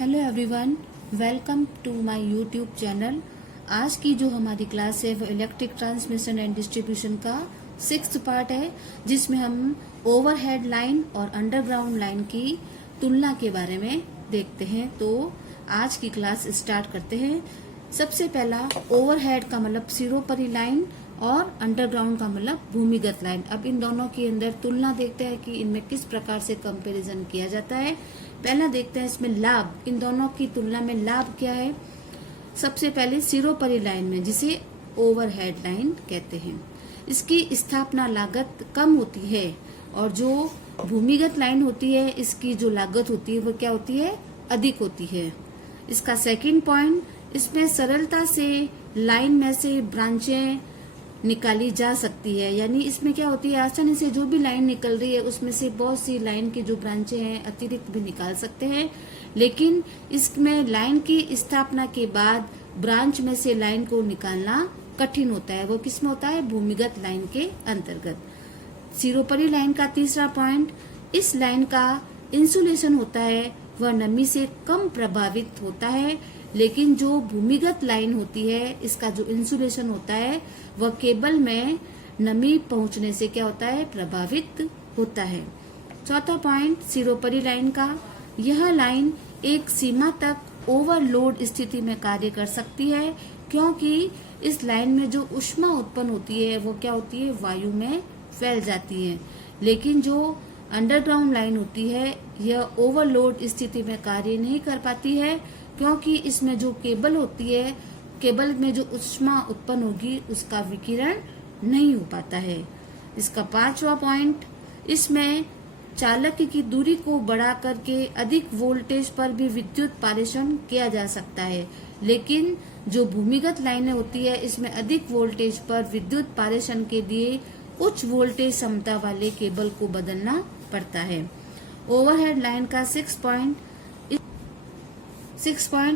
Hello everyone, welcome to my YouTube channel. आज की जो हमारी क्लास है वो इलेक्ट्रिक ट्रांसमिशन एंड डिस्ट्रीब्यूशन का 6th पार्ट है, जिसमें हम ओवरहेड लाइन और अंडरग्राउंड लाइन की तुलना के बारे में देखते हैं। तो आज की क्लास स्टार्ट करते हैं। सबसे पहला ओवरहेड का मतलब सिरोपरी लाइन और अंडरग्राउंड का मतलब भूमिगत लाइन। अब इन दोनों के अंदर तुलना देखते हैं कि इनमें किस प्रकार से कंपैरिजन किया जाता है। पहला देखते हैं इसमें लाभ, इन दोनों की तुलना में लाभ क्या है। सबसे पहले सिरोपरी लाइन में, जिसे ओवरहेड लाइन कहते हैं, इसकी स्थापना लागत कम होती है और जो भूमिगत लाइन होती है इसकी जो लागत होती है वो क्या होती है, अधिक होती है। इसका सेकंड पॉइंट, इसमें सरलता से लाइन में से ब्रांचें निकाली जा सकती है। यानी इसमें क्या होती है, आसानी से जो भी लाइन निकल रही है उसमें से बहुत सी लाइन की जो ब्रांचें हैं अतिरिक्त भी निकाल सकते हैं। लेकिन इसमें लाइन की स्थापना के बाद ब्रांच में से लाइन को निकालना कठिन होता है। वो किसमें होता है, भूमिगत लाइन के अंतर्गत। सिरोपरी लाइन का तीसरा पॉइंट, इस लाइन का इंसुलेशन होता है वह नमी से कम प्रभावित होता है। लेकिन जो भूमिगत लाइन होती है इसका जो इंसुलेशन होता है वह केबल में नमी पहुंचने से क्या होता है, प्रभावित होता है। चौथा पॉइंट सिरोपरी लाइन का, यह लाइन एक सीमा तक ओवरलोड स्थिति में कार्य कर सकती है, क्योंकि इस लाइन में जो ऊष्मा उत्पन्न होती है वो क्या होती है, वायु में फैल जाती है। लेकिन जो अंडरग्राउंड लाइन होती है यह ओवरलोड स्थिति में कार्य नहीं कर पाती है, क्योंकि इसमें जो केबल होती है, केबल में जो ऊष्मा उत्पन्न होगी उसका विकिरण नहीं हो पाता है। इसका पांचवा पॉइंट, इसमें चालक की दूरी को बढ़ा करके अधिक वोल्टेज पर भी विद्युत पारेषण किया जा सकता है। लेकिन जो भूमिगत लाइनें होती है इसमें अधिक वोल्टेज पर विद्युत पारेषण के लिए उच्च वोल्टेज क्षमता वाले केबल को बदलना पड़ता है। ओवरहेड लाइन का 6 पॉइंट,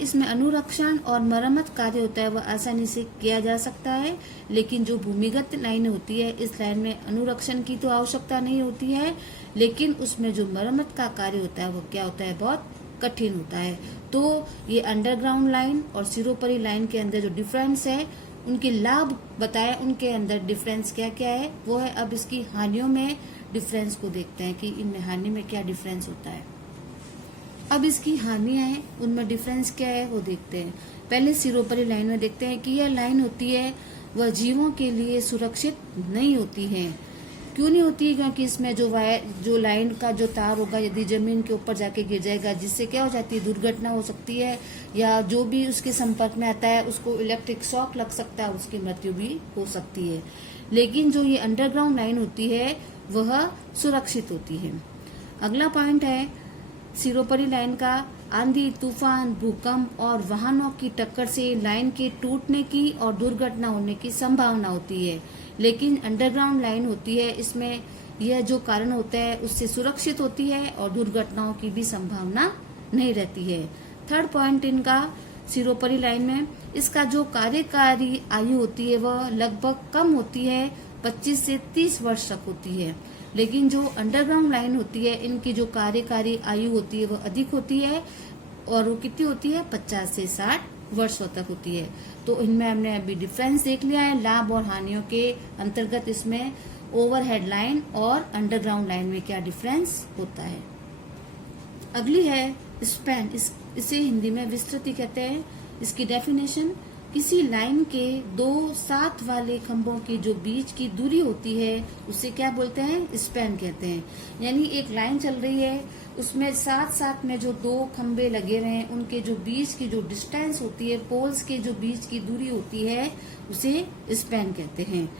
इसमें अनुरक्षण और मरम्मत कार्य होता है वह आसानी से किया जा सकता है। लेकिन जो भूमिगत लाइन होती है इस लाइन में अनुरक्षण की तो आवश्यकता नहीं होती है, लेकिन उसमें जो मरम्मत का कार्य होता है वो क्या होता है, बहुत कठिन होता है। तो ये अंडरग्राउंड लाइन और सिरोपरी लाइन के अंदर जो डिफरेंस है, उनके लाभ बताए, उनके अंदर डिफरेंस क्या क्या है वो है। अब इसकी हानियों में डिफरेंस को देखते हैं कि इनमें हानि में क्या डिफरेंस होता है। अब इसकी हानियां हैं, उनमें डिफरेंस क्या है वो देखते हैं। पहले सिरोपरी लाइन में देखते हैं कि यह लाइन होती है वह जीवों के लिए सुरक्षित नहीं होती है। क्यों नहीं होती है, क्योंकि इसमें जो लाइन का जो तार होगा यदि जमीन के ऊपर जाके गिर जाएगा, जिससे क्या हो जाती है, दुर्घटना हो सकती है, या जो भी उसके संपर्क में आता है उसको इलेक्ट्रिक शॉक लग सकता है, उसकी मृत्यु भी हो सकती है। लेकिन जो ये अंडरग्राउंड लाइन होती है वह सुरक्षित होती है। अगला पॉइंट है सिरोपरी लाइन का, आंधी, तूफान, भूकंप और वाहनों की टक्कर से लाइन के टूटने की और दुर्घटना होने की संभावना होती है। लेकिन अंडरग्राउंड लाइन होती है, इसमें यह जो कारण होता है उससे सुरक्षित होती है और दुर्घटनाओं की भी संभावना नहीं रहती है। थर्ड पॉइंट इनका सिरोपरी लाइन में, इसका जो कार्यकारी आयु होती है वह लगभग कम होती है, 25 से 30 वर्ष तक होती है। लेकिन जो अंडरग्राउंड लाइन होती है इनकी जो कार्यकारी आयु होती है वो अधिक होती है, और वो कितनी होती है, 50 से 60 वर्षों तक होती है। तो इनमें हमने अभी डिफरेंस देख लिया है लाभ और हानियों के अंतर्गत। इसमें ओवरहेड लाइन और अंडरग्राउंड लाइन में क्या डिफरेंस होता है। अगली है स्पैन, इसे हिंदी में विस्तृति कहते हैं। इसकी डेफिनेशन, किसी लाइन के दो साथ वाले खंभों की जो बीच की दूरी होती है उसे क्या बोलते हैं, स्पैन कहते हैं। यानी एक लाइन चल रही है उसमें साथ साथ में जो दो खंभे लगे रहे हैं उनके जो बीच की जो डिस्टेंस होती है, पोल्स के जो बीच की दूरी होती है उसे स्पैन कहते हैं।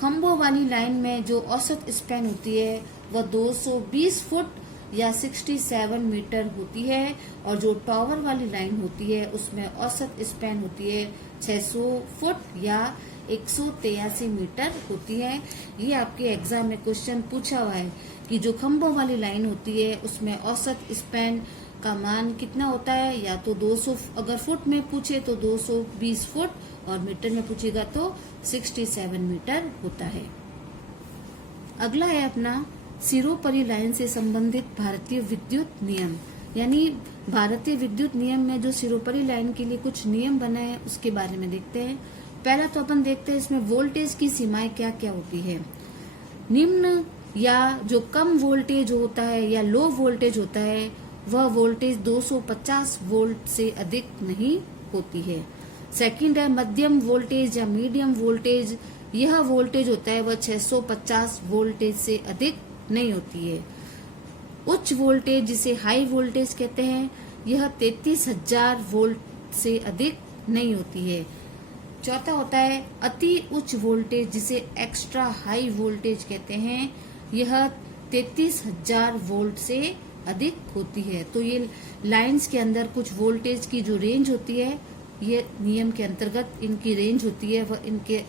खंभों वाली लाइन में जो औसत स्पैन होती है वह 220 फुट या 67 मीटर होती है, और जो टावर वाली लाइन होती है उसमें औसत स्पैन होती है 600 फुट या 183 मीटर होती है। ये आपके एग्जाम में क्वेश्चन पूछा हुआ है कि जो खंभों वाली लाइन होती है उसमें औसत स्पैन का मान कितना होता है, या तो 200, अगर फुट में पूछे तो 220 फुट, और मीटर में पूछेगा तो 67 मीटर होता है। अगला है अपना सिरोपरी लाइन से संबंधित भारतीय विद्युत नियम। यानी भारतीय विद्युत नियम में जो सिरोपरी लाइन के लिए कुछ नियम बना है उसके बारे में देखते हैं। पहला तो अपन देखते हैं इसमें वोल्टेज की सीमाएं क्या क्या होती है। निम्न या जो कम वोल्टेज होता है या लो वोल्टेज होता है वह वोल्टेज 250 वोल्ट से अधिक नहीं होती है। सेकंड है मध्यम वोल्टेज या मीडियम वोल्टेज, यह वोल्टेज होता है वह 650 वोल्टेज से अधिक नहीं होती है। उच्च वोल्टेज जिसे हाई वोल्टेज कहते हैं यह 33,000 वोल्ट से अधिक नहीं होती है। चौथा होता है अति उच्च वोल्टेज जिसे एक्स्ट्रा हाई वोल्टेज कहते हैं, यह 33,000 वोल्ट से अधिक होती है। तो ये लाइंस के अंदर कुछ वोल्टेज की जो रेंज होती है ये नियम के अंतर्गत इनकी रेंज होती है वह इनके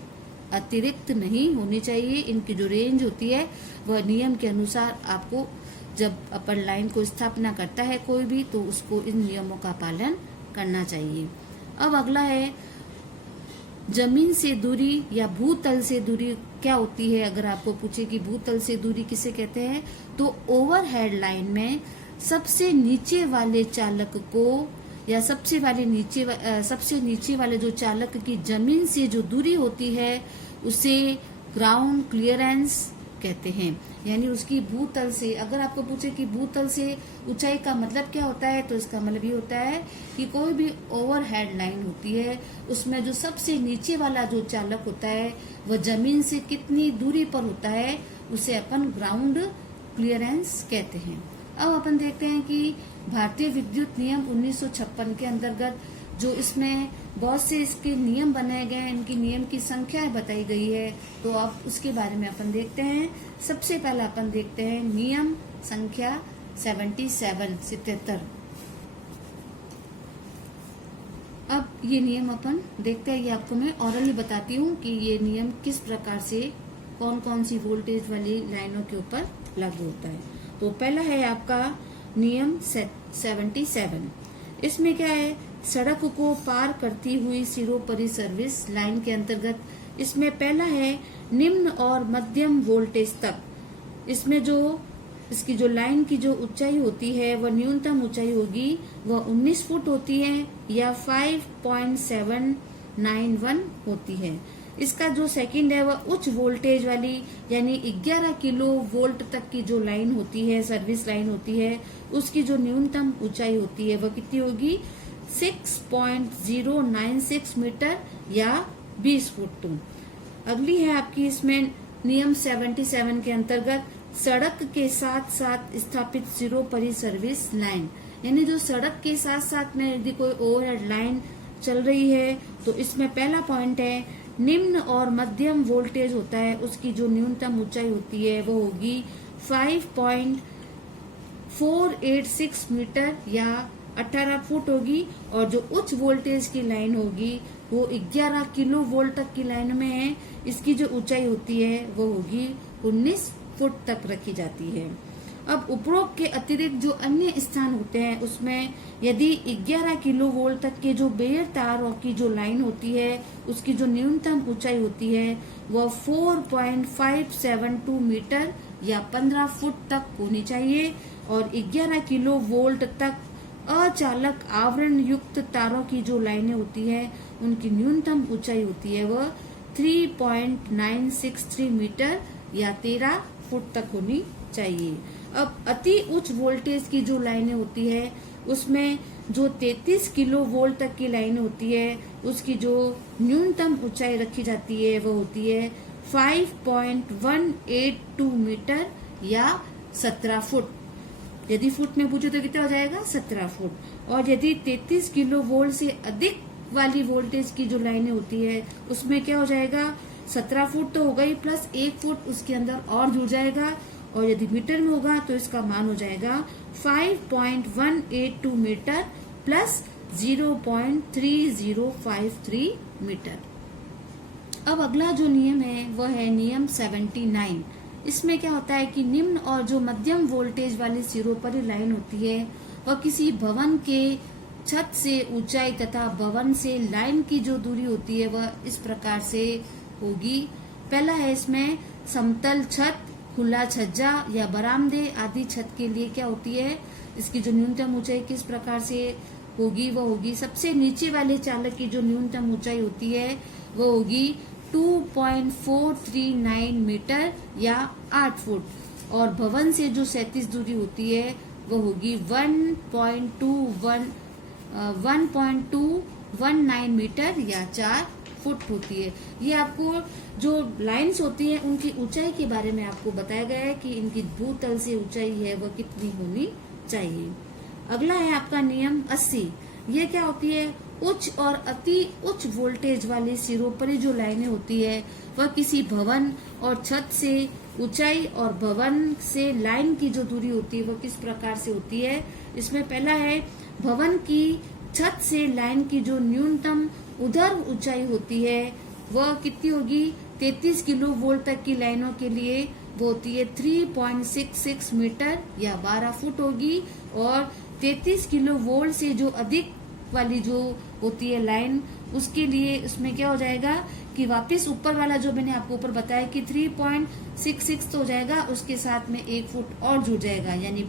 अतिरिक्त नहीं होनी चाहिए। इनकी जो रेंज होती है वह नियम के अनुसार आपको जब अपन लाइन को स्थापना करता है कोई भी तो उसको इन नियमों का पालन करना चाहिए। अब अगला है जमीन से दूरी या भूतल से दूरी क्या होती है। अगर आपको पूछे कि भूतल से दूरी किसे कहते हैं तो ओवरहेड लाइन में सबसे नीचे वाले चालक को या सबसे नीचे वाले जो चालक की जमीन से जो दूरी होती है उसे ग्राउंड क्लियरेंस कहते हैं। यानी उसकी भूतल से, अगर आपको पूछे कि भूतल से ऊंचाई का मतलब क्या होता है तो इसका मतलब ये होता है कि कोई भी ओवरहेड लाइन होती है उसमें जो सबसे नीचे वाला जो चालक होता है वह जमीन से कितनी दूरी पर होता है उसे अपन ग्राउंड क्लियरेंस कहते हैं। अब अपन देखते हैं कि भारतीय विद्युत नियम 1956 के अंतर्गत जो इसमें बहुत से इसके नियम बनाए गए हैं, इनकी नियम की संख्या बताई गई है, तो अब उसके बारे में अपन देखते हैं। सबसे पहला अपन देखते हैं नियम संख्या 77। अब ये नियम अपन देखते हैं, ये आपको मैं ऑरली बताती हूँ कि ये नियम किस प्रकार से कौन कौन सी वोल्टेज वाली लाइनों के ऊपर लागू होता है। तो पहला है आपका नियम 77। इसमें क्या है, सड़क को पार करती हुई सिरोपरी सर्विस लाइन के अंतर्गत इसमें पहला है निम्न और मध्यम वोल्टेज तक। इसमें जो इसकी जो लाइन की जो ऊंचाई होती है वह न्यूनतम ऊंचाई होगी वह 19 फुट होती है या 5.791 होती है। इसका जो सेकंड है वह उच्च वोल्टेज वाली यानी 11 किलो वोल्ट तक की जो लाइन होती है, सर्विस लाइन होती है, उसकी जो न्यूनतम ऊंचाई होती है वह कितनी होगी 6.096 मीटर या 20 फुट। अगली है आपकी इसमें नियम 77 के अंतर्गत सड़क के साथ साथ स्थापित सिरोपरी सर्विस लाइन, यानी जो सड़क के साथ साथ में यदि कोई ओवरहेड लाइन चल रही है तो इसमें पहला पॉइंट है निम्न और मध्यम वोल्टेज होता है उसकी जो न्यूनतम ऊंचाई होती है वो होगी 5.486 मीटर या 18 फुट होगी, और जो उच्च वोल्टेज की लाइन होगी वो 11 किलो वोल्ट तक की लाइन में है, इसकी जो ऊंचाई होती है वो होगी 19 फुट तक रखी जाती है। अब उपरोक्त के अतिरिक्त जो अन्य स्थान होते हैं उसमें यदि 11 किलो वोल्ट तक के जो बेयर तारों की जो लाइन होती है उसकी जो न्यूनतम ऊंचाई होती है वह 4.572 मीटर या 15 फुट तक होनी चाहिए, और 11 किलो वोल्ट तक अचालक आवरण युक्त तारों की जो लाइनें होती है उनकी न्यूनतम ऊंचाई होती है वह 3.963 मीटर या 13 फुट तक होनी चाहिए। अब अति उच्च वोल्टेज की जो लाइनें होती है उसमें जो 33 किलो वोल्ट तक की लाइन होती है उसकी जो न्यूनतम ऊंचाई रखी जाती है वो होती है 5.182 मीटर या 17 फुट। यदि फुट में पूछे तो कितना हो जाएगा 17 फुट। और यदि 33 किलो वोल्ट से अधिक वाली वोल्टेज की जो लाइनें होती है उसमें क्या हो जाएगा 17 फुट तो होगा ही प्लस 1 फुट उसके अंदर और जुड़ जाएगा, और यदि मीटर में होगा तो इसका मान हो जाएगा 5.182 मीटर प्लस 0.3053 मीटर। अब अगला जो नियम है वह है नियम 79। इसमें क्या होता है कि निम्न और जो मध्यम वोल्टेज वाली सिरोपरी लाइन होती है वह किसी भवन के छत से ऊंचाई तथा भवन से लाइन की जो दूरी होती है वह इस प्रकार से होगी। पहला है इसमें समतल छत खुला छज्जा या बरामदे आदि छत के लिए क्या होती है, इसकी जो न्यूनतम ऊंचाई किस प्रकार से होगी, वो होगी सबसे नीचे वाले चालक की जो न्यूनतम ऊंचाई होती है वो होगी 2.439 मीटर या 8 फुट, और भवन से जो 37 दूरी होती है वो होगी 1.219 मीटर या 4 फुट होती है। ये आपको जो लाइंस होती है उनकी ऊंचाई के बारे में आपको बताया गया है कि इनकी भूतल से ऊंचाई है वह कितनी होनी चाहिए। अगला है आपका नियम 80। ये क्या होती है, उच्च और अति उच्च वोल्टेज वाले सिरों पर जो लाइनें होती है वह किसी भवन और छत से ऊंचाई और भवन से लाइन की जो दूरी होती है वह किस प्रकार से होती है। इसमें पहला है, भवन की छत से लाइन की जो न्यूनतम उधर ऊंचाई होती है वह कितनी होगी, 33 किलो वोल्ट तक की लाइनों के लिए वो होती है 3.66 मीटर या 12 फुट होगी, और 33 किलो वोल्ट से जो अधिक वाली जो होती है लाइन उसके लिए उसमें क्या हो जाएगा कि वापस ऊपर वाला जो मैंने आपको ऊपर बताया कि 3.66 तो हो जाएगा, उसके साथ में 1 फुट और जुड़ जाएगा, यानी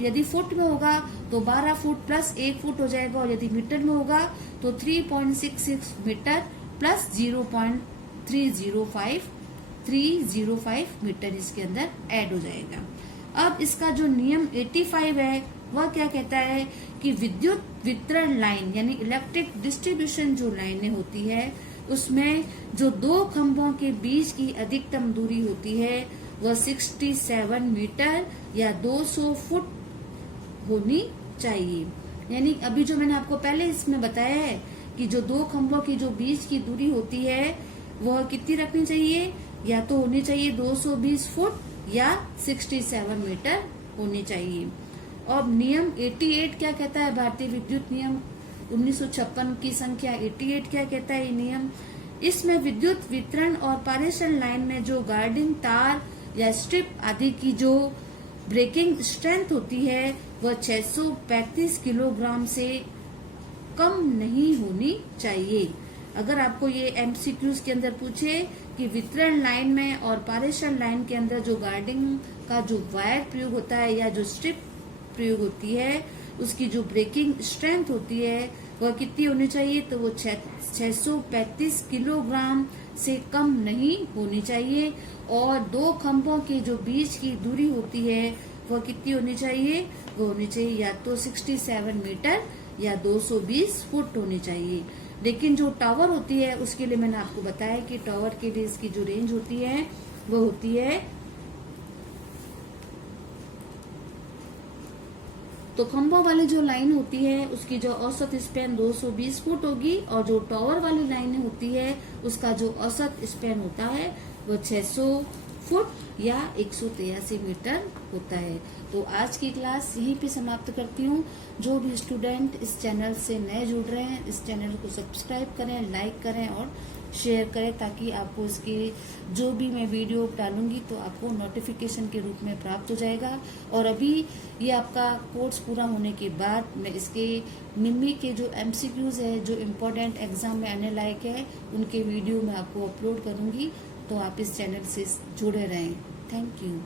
यदि फुट में होगा तो 12 फुट प्लस 1 फुट हो जाएगा, और यदि मीटर में होगा तो 3.66 मीटर प्लस 0.305 मीटर इसके अंदर ऐड हो जाएगा। अब इसका जो नियम 85 है वह क्या कहता है कि विद्युत वितरण लाइन यानी इलेक्ट्रिक डिस्ट्रीब्यूशन जो लाइनें होती है उसमें जो दो खंभों के बीच की अधिकतम दूरी होती है वह 67 मीटर या 200 फुट होनी चाहिए। यानी अभी जो मैंने आपको पहले इसमें बताया है कि जो दो खंभों की जो बीच की दूरी होती है वह कितनी रखनी चाहिए, या तो होनी चाहिए 220 फुट या 67 मीटर होनी चाहिए। और नियम 88 क्या कहता है, भारतीय विद्युत नियम 1956 की संख्या 88 क्या कहता है ये नियम, इसमें विद्युत वितरण और पारेषण लाइन में जो गार्डिंग तार या स्ट्रिप आदि की जो ब्रेकिंग स्ट्रेंथ होती है वह 635 किलोग्राम से कम नहीं होनी चाहिए। अगर आपको ये एमसीक्यूज के अंदर पूछे कि वितरण लाइन में और पारेषण लाइन के अंदर जो गार्डिंग का जो वायर प्रयोग होता है या जो स्ट्रिप प्रयोग होती है उसकी जो ब्रेकिंग स्ट्रेंथ होती है वह कितनी होनी चाहिए, तो वो 635 किलोग्राम से कम नहीं होनी चाहिए, और दो खंभों के जो बीच की दूरी होती है वह कितनी होनी चाहिए, वो होनी चाहिए या तो 67 मीटर या 220 फुट होनी चाहिए। लेकिन जो टावर होती है उसके लिए मैंने आपको बताया कि टावर के लिए इसकी जो रेंज होती है वो होती है, तो खंभों वाली जो लाइन होती है उसकी जो औसत स्पैन 220 फुट होगी, और जो टावर वाली लाइन होती है उसका जो औसत स्पैन होता है वो 600 फुट या 183 मीटर होता है। तो आज की क्लास यहीं पे समाप्त करती हूँ। जो भी स्टूडेंट इस चैनल से नए जुड़ रहे हैं इस चैनल को सब्सक्राइब करें, लाइक करें और शेयर करें, ताकि आपको इसकी जो भी मैं वीडियो डालूंगी तो आपको नोटिफिकेशन के रूप में प्राप्त हो जाएगा। और अभी ये आपका कोर्स पूरा होने के बाद मैं इसके निम्मी के जो एमसीक्यूज है जो इम्पोर्टेंट एग्जाम में आने लायक है उनके वीडियो मैं आपको अपलोड करूंगी, तो आप इस चैनल से जुड़े रहें। Thank you.